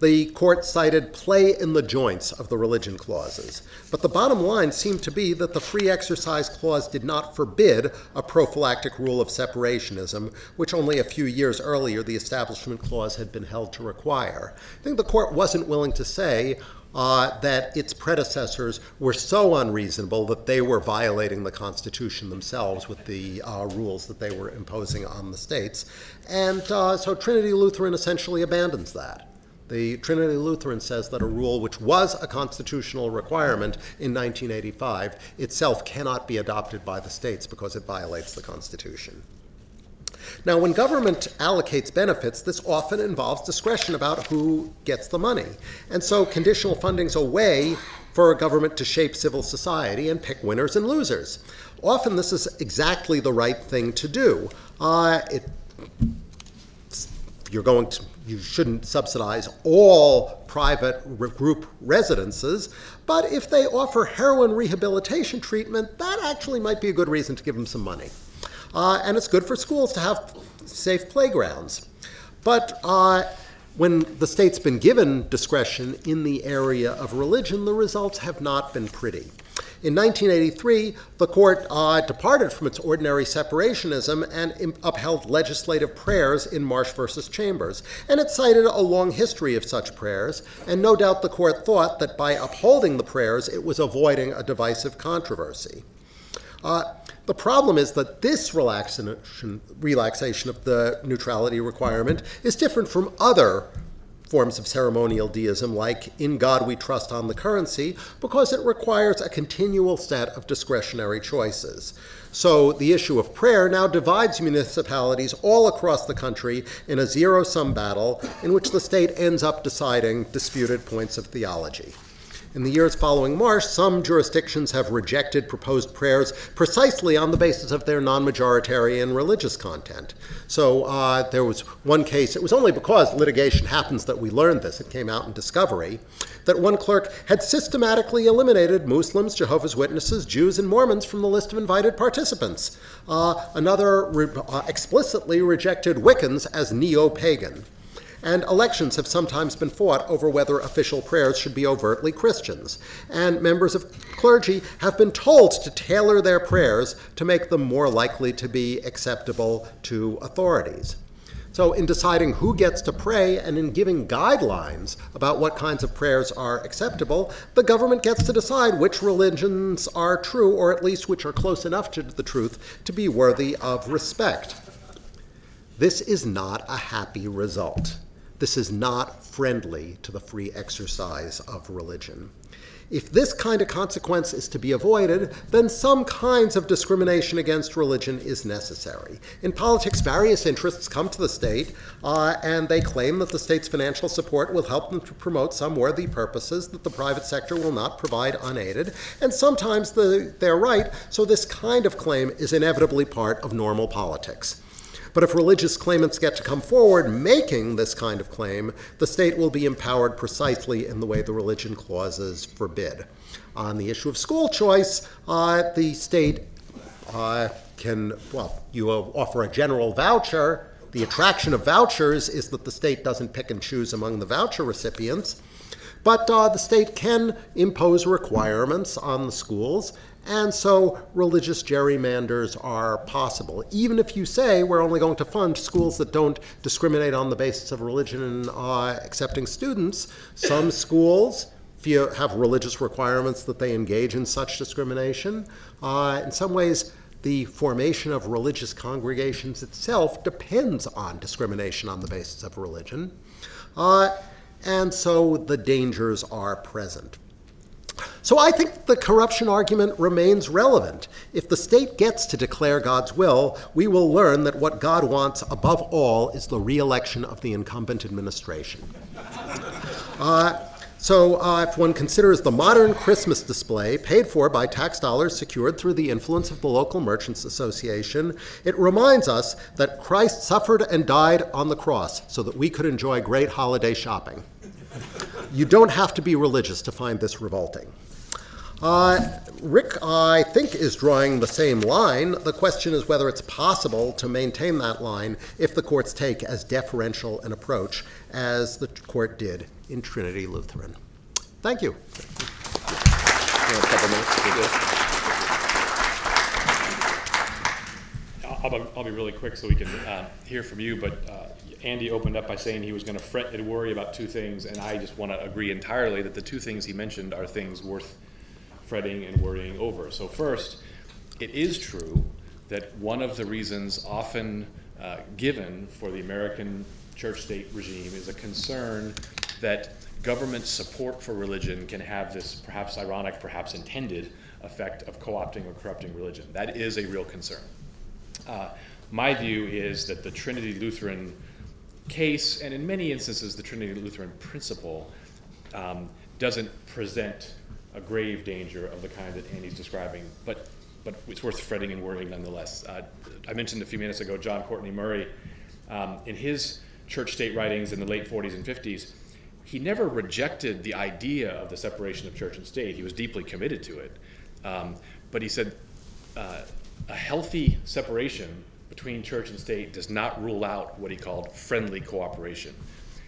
the court cited play in the joints of the religion clauses. But the bottom line seemed to be that the free exercise clause did not forbid a prophylactic rule of separationism, which only a few years earlier the Establishment Clause had been held to require. I think the court wasn't willing to say that its predecessors were so unreasonable that they were violating the Constitution themselves with the rules that they were imposing on the states. And so Trinity Lutheran essentially abandons that. The Trinity Lutheran says that a rule which was a constitutional requirement in 1985 itself cannot be adopted by the states because it violates the Constitution. Now, when government allocates benefits, this often involves discretion about who gets the money. And so conditional funding's a way for a government to shape civil society and pick winners and losers. Often this is exactly the right thing to do. You shouldn't subsidize all private group residences, but if they offer heroin rehabilitation treatment, that actually might be a good reason to give them some money. And it's good for schools to have safe playgrounds. But when the state's been given discretion in the area of religion, the results have not been pretty. In 1983, the court departed from its ordinary separationism and upheld legislative prayers in Marsh versus Chambers. And it cited a long history of such prayers, and no doubt the court thought that by upholding the prayers, it was avoiding a divisive controversy. The problem is that this relaxation of the neutrality requirement is different from other forms of ceremonial deism, like in God we trust on the currency, because it requires a continual set of discretionary choices. So the issue of prayer now divides municipalities all across the country in a zero-sum battle in which the state ends up deciding disputed points of theology. In the years following Marsh, some jurisdictions have rejected proposed prayers precisely on the basis of their non-majoritarian religious content. So there was one case, it was only because litigation happens that we learned this, it came out in discovery, that one clerk had systematically eliminated Muslims, Jehovah's Witnesses, Jews, and Mormons from the list of invited participants. Another explicitly rejected Wiccans as neo-pagan. And elections have sometimes been fought over whether official prayers should be overtly Christians. And members of clergy have been told to tailor their prayers to make them more likely to be acceptable to authorities. So in deciding who gets to pray and in giving guidelines about what kinds of prayers are acceptable, the government gets to decide which religions are true, or at least which are close enough to the truth to be worthy of respect. This is not a happy result. This is not friendly to the free exercise of religion. If this kind of consequence is to be avoided, then some kinds of discrimination against religion is necessary. In politics, various interests come to the state, and they claim that the state's financial support will help them to promote some worthy purposes that the private sector will not provide unaided, and sometimes they're right, so this kind of claim is inevitably part of normal politics. But if religious claimants get to come forward making this kind of claim, the state will be empowered precisely in the way the religion clauses forbid. On the issue of school choice, the state you offer a general voucher. The attraction of vouchers is that the state doesn't pick and choose among the voucher recipients. But the state can impose requirements on the schools, and so religious gerrymanders are possible. Even if you say we're only going to fund schools that don't discriminate on the basis of religion and accepting students, some schools have religious requirements that they engage in such discrimination. In some ways, the formation of religious congregations itself depends on discrimination on the basis of religion. And so the dangers are present. So I think the corruption argument remains relevant. If the state gets to declare God's will, we will learn that what God wants above all is the re-election of the incumbent administration. If one considers the modern Christmas display paid for by tax dollars secured through the influence of the local merchants association, it reminds us that Christ suffered and died on the cross so that we could enjoy great holiday shopping. You don't have to be religious to find this revolting. Rick, I think, is drawing the same line. The question is whether it's possible to maintain that line if the courts take as deferential an approach as the court did in Trinity Lutheran. Thank you. I'll be really quick so we can hear from you, but Andy opened up by saying he was going to fret and worry about two things, and I just want to agree entirely that the two things he mentioned are things worth fretting and worrying over. So first, it is true that one of the reasons often given for the American church-state regime is a concern that government support for religion can have this perhaps ironic, perhaps intended effect of co-opting or corrupting religion. That is a real concern. My view is that the Trinity Lutheran case, and in many instances the Trinity Lutheran principle, doesn't present a grave danger of the kind that Andy's describing, but it's worth fretting and worrying nonetheless. I mentioned a few minutes ago John Courtney Murray. In his church-state writings in the late 40s and 50s, he never rejected the idea of the separation of church and state. He was deeply committed to it. But he said a healthy separation between church and state does not rule out what he called friendly cooperation.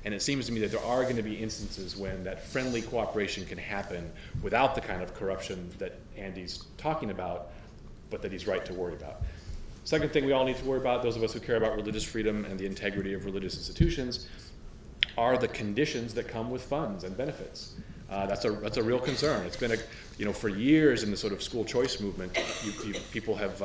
And it seems to me that there are going to be instances when that friendly cooperation can happen without the kind of corruption that Andy's talking about, but that he's right to worry about. Second thing we all need to worry about, those of us who care about religious freedom and the integrity of religious institutions, are the conditions that come with funds and benefits. That's a real concern. It's been for years in the sort of school choice movement, people have,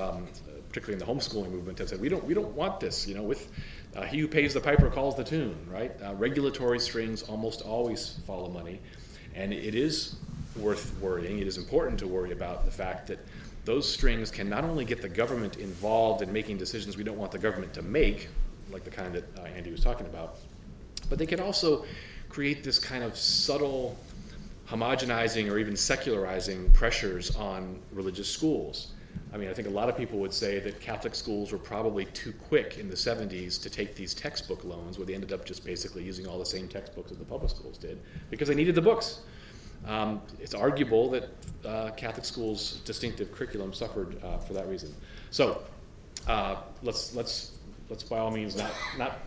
particularly in the homeschooling movement, have said we don't want this. He who pays the piper calls the tune, right? Regulatory strings almost always follow money, and it is worth worrying. It is important to worry about the fact that those strings can not only get the government involved in making decisions we don't want the government to make, like the kind that Andy was talking about, but they can also create this kind of subtle homogenizing or even secularizing pressures on religious schools. I mean, I think a lot of people would say that Catholic schools were probably too quick in the 70s to take these textbook loans, where they ended up just basically using all the same textbooks as the public schools did, because they needed the books. It's arguable that Catholic schools' distinctive curriculum suffered for that reason. So let's by all means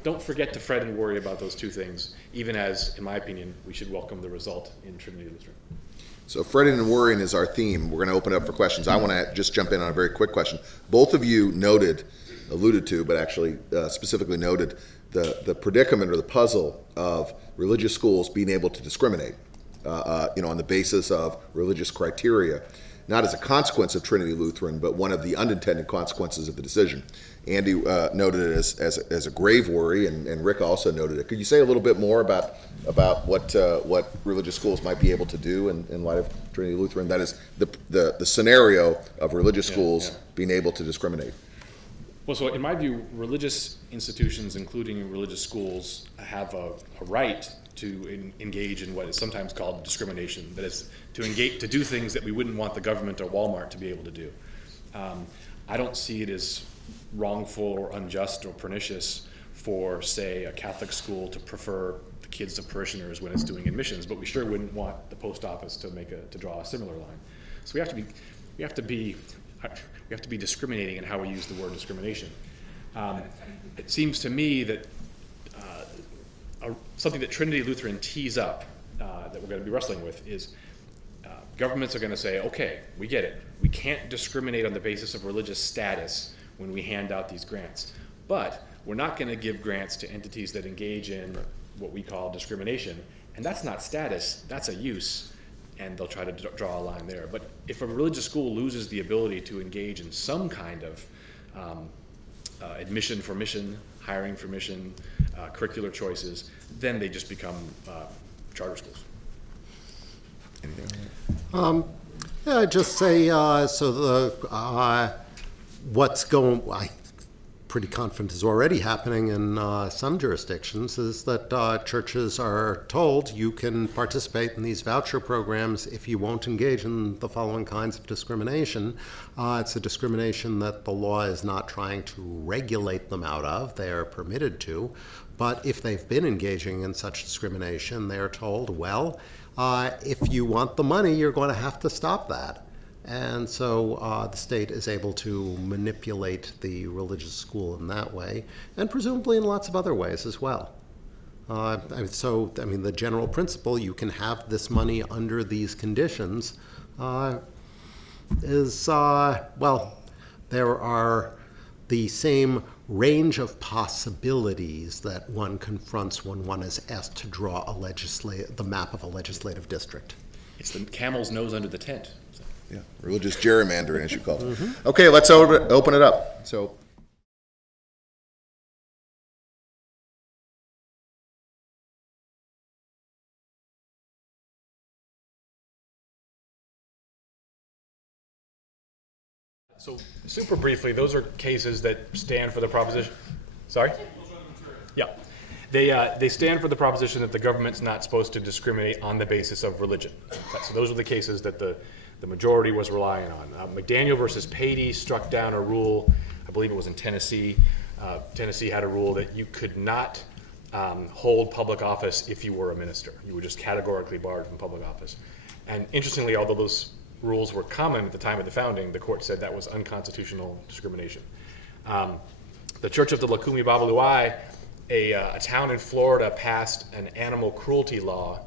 don't forget to fret and worry about those two things, even as, in my opinion, we should welcome the result in Trinity Lutheran. So fretting and worrying is our theme. We're going to open it up for questions. I want to just jump in on a very quick question. Both of you alluded to, but actually specifically noted the predicament or the puzzle of religious schools being able to discriminate, on the basis of religious criteria, not as a consequence of Trinity Lutheran, but one of the unintended consequences of the decision. Andy noted it as a grave worry, and Rick also noted it. Could you say a little bit more about what religious schools might be able to do in light of Trinity Lutheran? That is the scenario of religious schools being able to discriminate. Well, so in my view, religious institutions, including religious schools, have a right to engage in what is sometimes called discrimination. That is, to do things that we wouldn't want the government or Walmart to be able to do. I don't see it as wrongful or unjust or pernicious for, say, a Catholic school to prefer the kids of parishioners when it's doing admissions, but we sure wouldn't want the post office to draw a similar line. So we have to be discriminating in how we use the word discrimination. It seems to me that something that Trinity Lutheran tees up that we're going to be wrestling with is governments are going to say, okay, we get it. We can't discriminate on the basis of religious status when we hand out these grants. But we're not going to give grants to entities that engage in what we call discrimination. And that's not status, that's a use. And they'll try to draw a line there. But if a religious school loses the ability to engage in some kind of admission for mission, hiring for mission, curricular choices, then they just become charter schools. Anything? Yeah, I'd just say, what's going, I'm pretty confident is already happening in some jurisdictions, is that churches are told you can participate in these voucher programs if you won't engage in the following kinds of discrimination. It's a discrimination that the law is not trying to regulate them out of. They are permitted to. But if they've been engaging in such discrimination, they're told, well, if you want the money, you're going to have to stop that. And so the state is able to manipulate the religious school in that way, and presumably in lots of other ways as well. The general principle, you can have this money under these conditions, there are the same range of possibilities that one confronts when one is asked to draw the map of a legislative district. It's the camel's nose under the tent. Yeah, religious gerrymandering, as you call it. Okay, let's open it up. So, super briefly, those are cases that stand for the proposition. Sorry? Yeah. They stand for the proposition that the government's not supposed to discriminate on the basis of religion. So those are the cases that the majority was relying on. McDaniel versus Patey struck down a rule, I believe it was in Tennessee. Tennessee had a rule that you could not hold public office if you were a minister. You were just categorically barred from public office. And interestingly, although those rules were common at the time of the founding, the court said that was unconstitutional discrimination. The Church of the Lukumi Babaluai, a town in Florida, passed an animal cruelty law,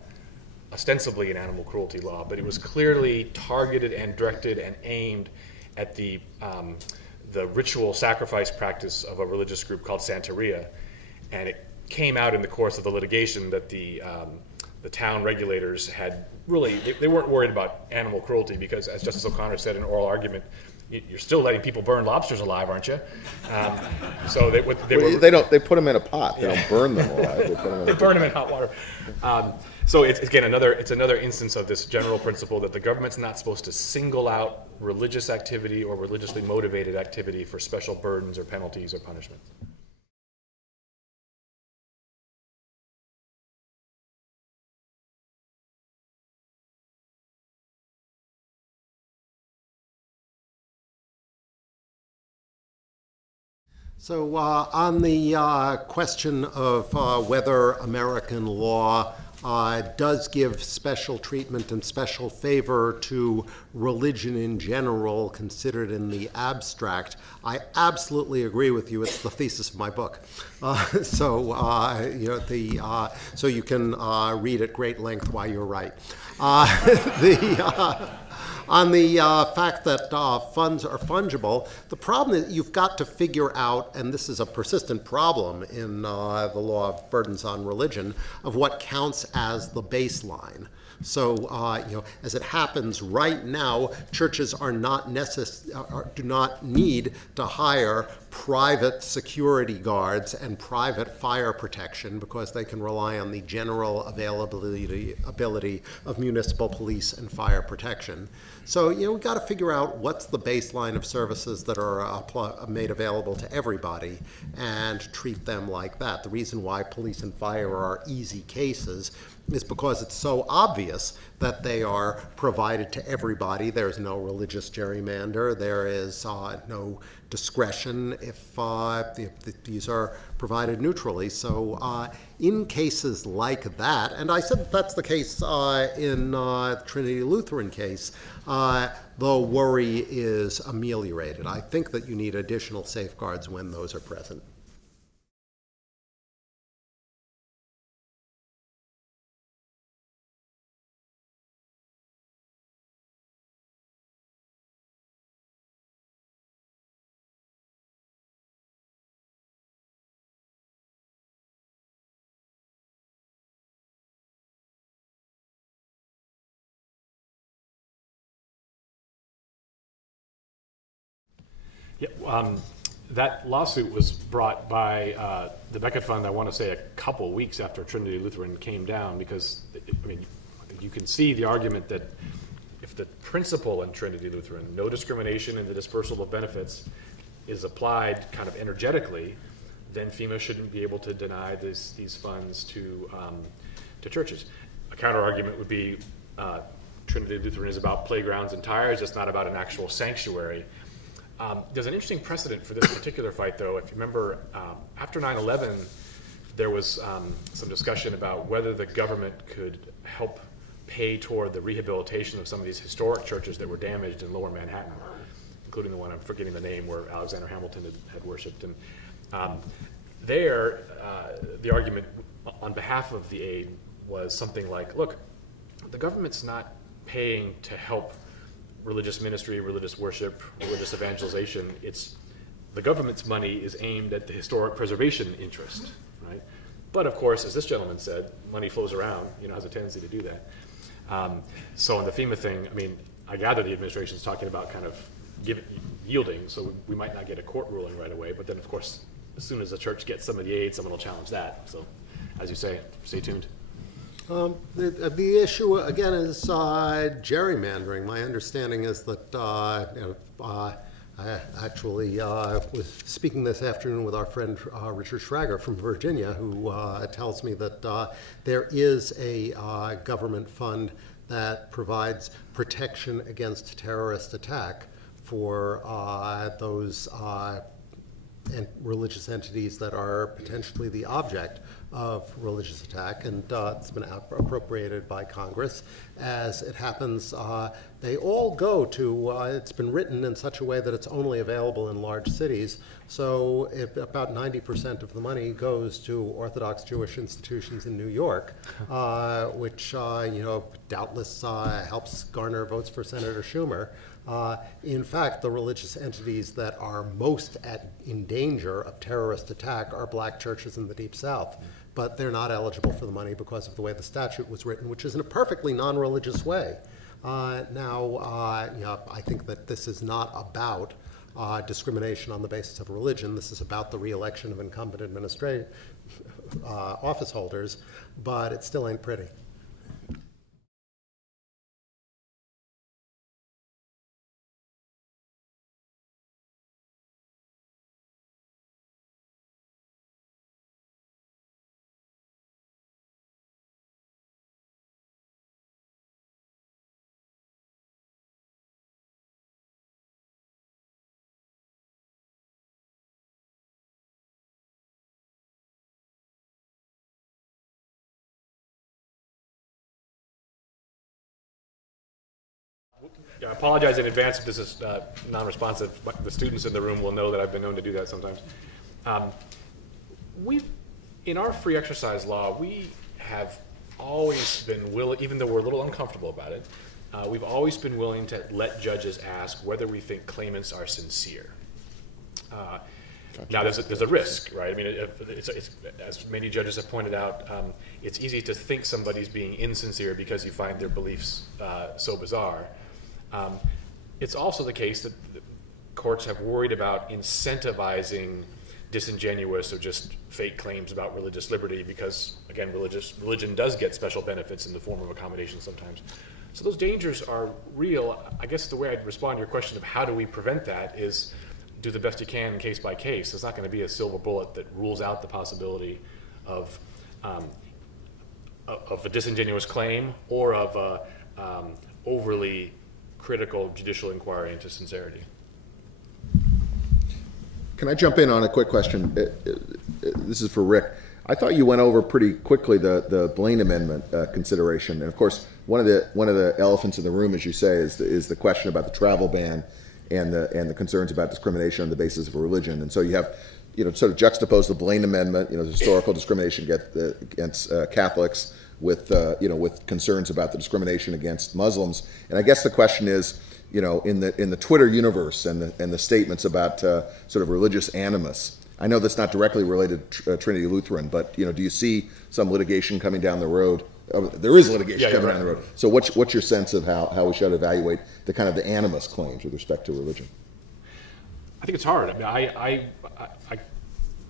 ostensibly an animal cruelty law, but it was clearly targeted and directed and aimed at the ritual sacrifice practice of a religious group called Santeria. And it came out in the course of the litigation that the town regulators had really, they weren't worried about animal cruelty because, as Justice O'Connor said in an oral argument, you're still letting people burn lobsters alive, aren't you? So they put them in a pot. They don't burn them alive. They burn them in hot water. So it's another instance of this general principle that the government's not supposed to single out religious activity or religiously motivated activity for special burdens or penalties or punishments. So on the question of whether American law does give special treatment and special favor to religion in general, considered in the abstract, I absolutely agree with you. It's the thesis of my book. So you can read at great length why you're right. On the fact that funds are fungible, the problem is you've got to figure out, and this is a persistent problem in the law of burdens on religion, of what counts as the baseline. So, as it happens right now, churches are do not need to hire private security guards and private fire protection because they can rely on the general ability of municipal police and fire protection. So, we've got to figure out what's the baseline of services that are made available to everybody and treat them like that. The reason why police and fire are easy cases is because it's so obvious that they are provided to everybody. There's no religious gerrymander. There is no discretion if these are provided neutrally. So in cases like that, and I said that's the case in the Trinity Lutheran case, the worry is ameliorated. I think that you need additional safeguards when those are present. Yeah, that lawsuit was brought by the Becket Fund, I want to say, a couple weeks after Trinity Lutheran came down, because you can see the argument that if the principle in Trinity Lutheran, no discrimination in the dispersal of benefits, is applied kind of energetically, then FEMA shouldn't be able to deny these funds to churches. A counter argument would be Trinity Lutheran is about playgrounds and tires. It's not about an actual sanctuary. There's an interesting precedent for this particular fight, though. If you remember, after 9/11, there was some discussion about whether the government could help pay toward the rehabilitation of some of these historic churches that were damaged in Lower Manhattan, including the one, I'm forgetting the name, where Alexander Hamilton had worshipped. And the argument on behalf of the aid was something like, look, the government's not paying to help religious ministry, religious worship, religious evangelization. It's the government's money is aimed at the historic preservation interest, right? But of course, as this gentleman said, money flows around, has a tendency to do that. So in the FEMA thing, I mean, I gather the administration is talking about kind of yielding, so we might not get a court ruling right away, but then of course, as soon as the church gets some of the aid, someone will challenge that. So, as you say, stay tuned. The issue, again, is gerrymandering. My understanding is that I actually was speaking this afternoon with our friend Richard Schrager from Virginia, who tells me that there is a government fund that provides protection against terrorist attack for those religious entities that are potentially the object of religious attack, and it's been appropriated by Congress. As it happens, they all go to, it's been written in such a way that it's only available in large cities, so about 90% of the money goes to Orthodox Jewish institutions in New York, which doubtless helps garner votes for Senator Schumer. In fact, the religious entities that are most in danger of terrorist attack are black churches in the Deep South, but they're not eligible for the money because of the way the statute was written, which is in a perfectly non-religious way. I think that this is not about discrimination on the basis of religion. This is about the re-election of incumbent administrative office holders, but it still ain't pretty. I apologize in advance if this is non-responsive. The students in the room will know that I've been known to do that sometimes. In our free exercise law, we have always been willing, even though we're a little uncomfortable about it, we've always been willing to let judges ask whether we think claimants are sincere. Now, there's a risk, right? I mean, it's, as many judges have pointed out, it's easy to think somebody's being insincere because you find their beliefs so bizarre. It's also the case that the courts have worried about incentivizing disingenuous or just fake claims about religious liberty because, again, religion does get special benefits in the form of accommodation sometimes. So those dangers are real. I guess the way I'd respond to your question of how do we prevent that is do the best you can case by case. There's not going to be a silver bullet that rules out the possibility of a disingenuous claim or of a overly critical judicial inquiry into sincerity. Can I jump in on a quick question? This is for Rick. I thought you went over pretty quickly the Blaine Amendment consideration, and of course, one of the elephants in the room, as you say, is the question about the travel ban and the concerns about discrimination on the basis of religion. And so you have, sort of juxtapose the Blaine Amendment, the historical discrimination against Catholics with concerns about the discrimination against Muslims. And I guess the question is, in the Twitter universe and the statements about sort of religious animus. I know that's not directly related to Trinity Lutheran, but do you see some litigation coming down the road? There is litigation coming down the road. So what's your sense of how we should evaluate the kind of the animus claims with respect to religion? I think it's hard. I mean, I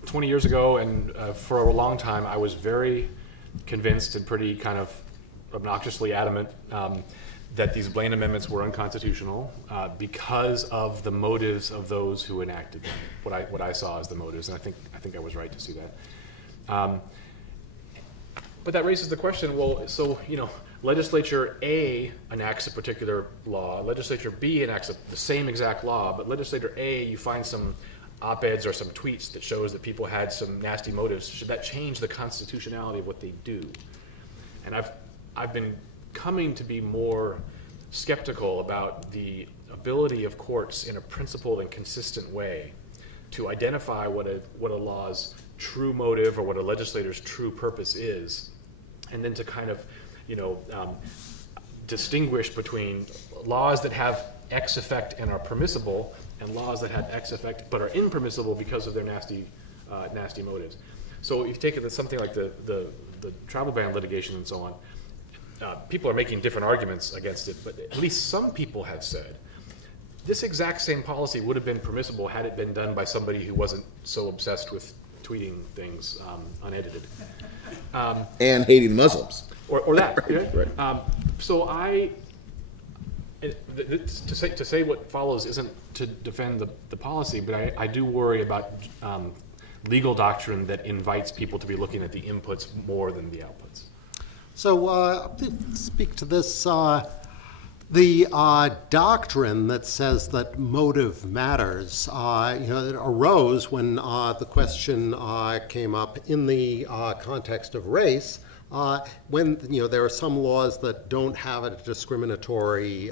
20 years ago and for a long time, I was very convinced and pretty kind of obnoxiously adamant that these Blaine amendments were unconstitutional because of the motives of those who enacted them. What I saw as the motives, and I think I was right to see that. But that raises the question: well, so legislature A enacts a particular law, legislature B enacts the same exact law, but legislator A, you find some op-eds or some tweets that shows that people had some nasty motives. Should that change the constitutionality of what they do? And I've been coming to be more skeptical about the ability of courts in a principled and consistent way to identify what a law's true motive or what a legislator's true purpose is, and then to kind of distinguish between laws that have X effect and are permissible and laws that have X effect but are impermissible because of their nasty motives. So if you take it to something like the travel ban litigation and so on, people are making different arguments against it, but at least some people have said this exact same policy would have been permissible had it been done by somebody who wasn't so obsessed with tweeting things unedited. And hating Muslims. Or that. Right, yeah? right. So to say what follows isn't to defend the policy, but I do worry about legal doctrine that invites people to be looking at the inputs more than the outputs. So to speak to this, the doctrine that says that motive matters, it arose when the question came up in the context of race, when there are some laws that don't have a discriminatory,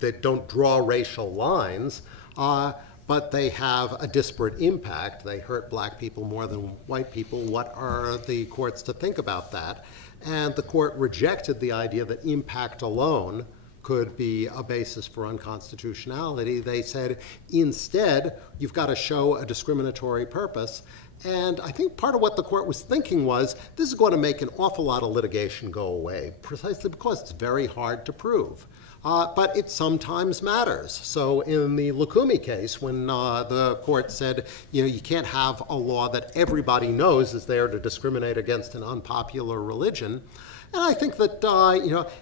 that don't draw racial lines, but they have a disparate impact. They hurt black people more than white people. What are the courts to think about that? And the court rejected the idea that impact alone could be a basis for unconstitutionality. They said, instead, you've got to show a discriminatory purpose. And I think part of what the court was thinking was, this is going to make an awful lot of litigation go away, precisely because it's very hard to prove. But it sometimes matters. So in the Lukumi case, when the court said, you can't have a law that everybody knows is there to discriminate against an unpopular religion, and I think that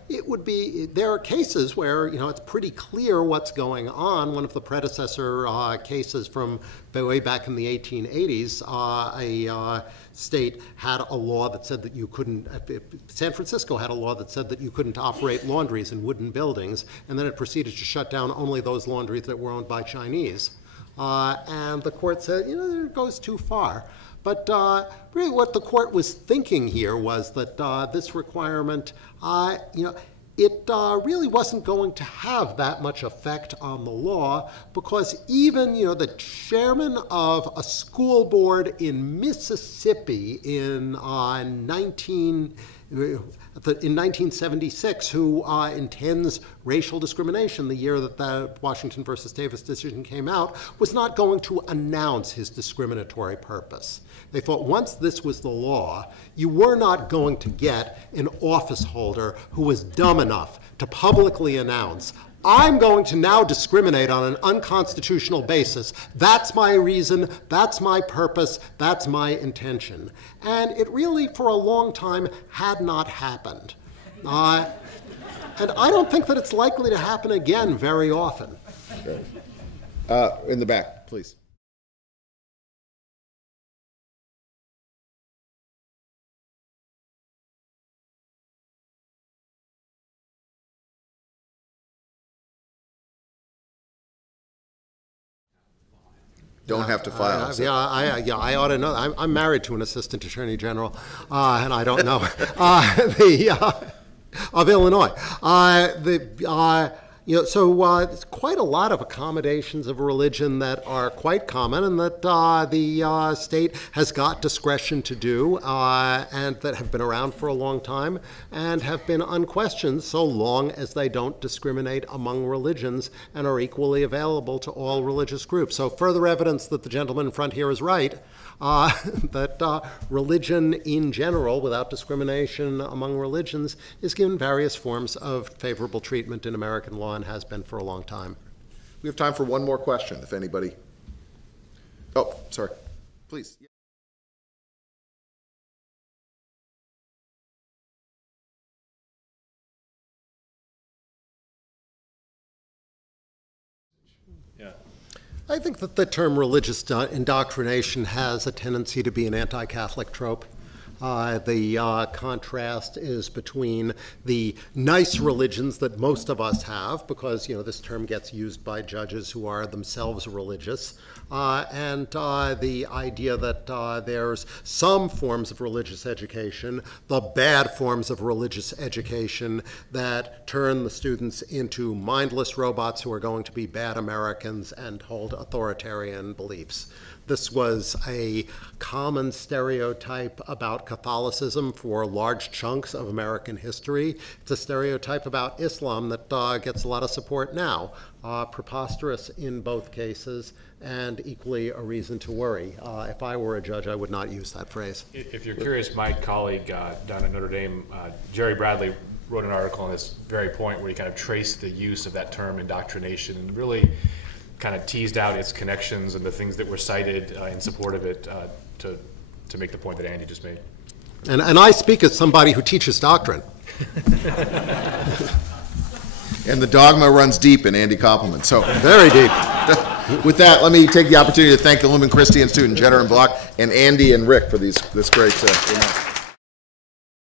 it would be, there are cases where it's pretty clear what's going on. One of the predecessor cases from way back in the 1880s, a state had a law that said that you couldn't, San Francisco had a law that said that you couldn't operate laundries in wooden buildings, and then it proceeded to shut down only those laundries that were owned by Chinese. And the court said, it goes too far. But really what the court was thinking here was that this requirement, it really wasn't going to have that much effect on the law, because even the chairman of a school board in Mississippi in 1976, who intends racial discrimination, the year that the Washington versus Davis decision came out, was not going to announce his discriminatory purpose. They thought once this was the law, you were not going to get an office holder who was dumb enough to publicly announce, I'm going to now discriminate on an unconstitutional basis. That's my reason, that's my purpose, that's my intention. And it really, for a long time, had not happened. And I don't think that it's likely to happen again very often. Okay. In the back, please. Don't have to file. I ought to know. I'm married to an assistant attorney general, and I don't know of Illinois. So it's quite a lot of accommodations of religion that are quite common, and that the state has got discretion to do, and that have been around for a long time, and have been unquestioned so long as they don't discriminate among religions and are equally available to all religious groups. So further evidence that the gentleman in front here is right, that religion in general, without discrimination among religions, is given various forms of favorable treatment in American law and has been for a long time. We have time for one more question, if anybody. Oh, sorry. Please. Yeah. I think that the term religious indoctrination has a tendency to be an anti-Catholic trope. The contrast is between the nice religions that most of us have, because this term gets used by judges who are themselves religious, and the idea that there's some forms of religious education, the bad forms of religious education, that turn the students into mindless robots who are going to be bad Americans and hold authoritarian beliefs. This was a common stereotype about Catholicism for large chunks of American history. It's a stereotype about Islam that gets a lot of support now. Preposterous in both cases, and equally a reason to worry. If I were a judge, I would not use that phrase. If you're curious, my colleague down at Notre Dame, Jerry Bradley, wrote an article on this very point where he kind of traced the use of that term indoctrination and really kind of teased out its connections and the things that were cited in support of it to make the point that Andy just made. And I speak as somebody who teaches doctrine. And the dogma runs deep in Andy Koppelman. So very deep. With that, let me take the opportunity to thank the Lumen Christi Institute and Jenner and Block and Andy and Rick for this great remarks.